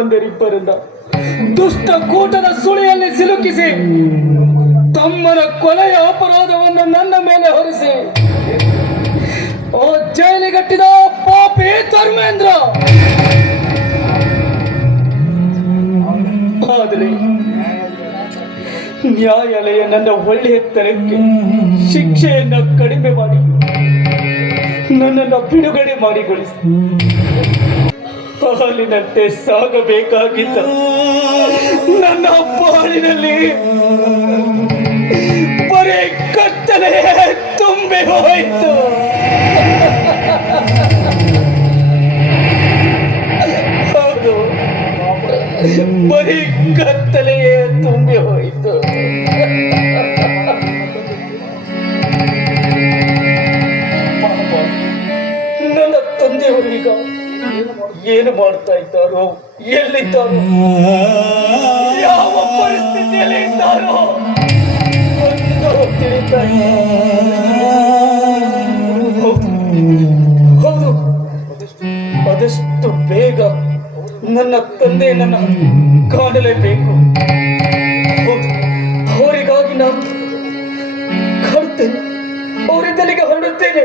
ತಮ್ಮಂದರಿಬ್ಬರನ್ನ ದುಷ್ಟ ಕೂಟದ ಸುಳಿಯಲ್ಲಿ ಸಿಲುಕಿಸಿ ತಮ್ಮನ ಕೊಲೆಯ ಅಪರಾಧವನ್ನು ನನ್ನ ಮೇಲೆ ಹೊರಿಸಿ ಓ ಜೈಲಿಗಟ್ಟಿದ ಪಾಪಿ ಧರ್ಮೇಂದ್ರ. ಆದರೆ ನ್ಯಾಯಾಲಯ ನನ್ನ ಒಳ್ಳೆಯತನಕ್ಕೆ ಶಿಕ್ಷೆಯನ್ನು ಕಡಿಮೆ ಮಾಡಿ ನನ್ನನ್ನು ಬಿಡುಗಡೆ ಮಾಡಿಗೊಳಿಸಿ ಹಾಲಿನಂತೆ ಸಾಗಬೇಕಾಗಿದ್ದ ನನ್ನ ಬಾಳಿನಲ್ಲಿ ಬರೀ ಕತ್ತಲೆ ತುಂಬಿ ಹೋಯಿತು. ಹೌದು, ಬರೀ ಕತ್ತಲೆಯೇ ತುಂಬಿ ಹೋಯಿತು. ನನ್ನ ತಂದೆಯವರೀಗ ಏನು ಮಾಡ್ತಾ ಇದ್ದಾರೋ, ಎಲ್ಲಿದ್ದಾರೋ, ಯಾವ ಪರಿಸ್ಥಿತಿಯಲ್ಲಿ ಇದ್ದಾರೋ ಒಂದು ತಿಳಿತಾ ಇಲ್ಲ. ಹೌದು, ಆದಷ್ಟು ಬೇಗ ನನ್ನ ತಂದೆಯನ್ನ ಕಾಣಲೇಬೇಕು. ಹೌದು, ಅವರಿಗಾಗಿ ನಾನು ಕಾಡುತ್ತೇನೆ, ಅವರಿಂದಲಿಗೆ ಹೊರಡುತ್ತೇನೆ.